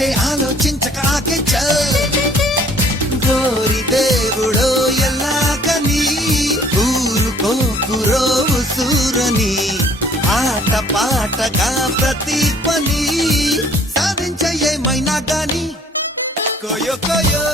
అంటే ఆలోచించక ఆకెచ్చ గోరి దేవుడో ఎల్లాగని ఊరుకోకురో ఉసూరని ఆట పాటగా ప్రతి పని సాధించ ఏమైనా గాని కోయో కోయో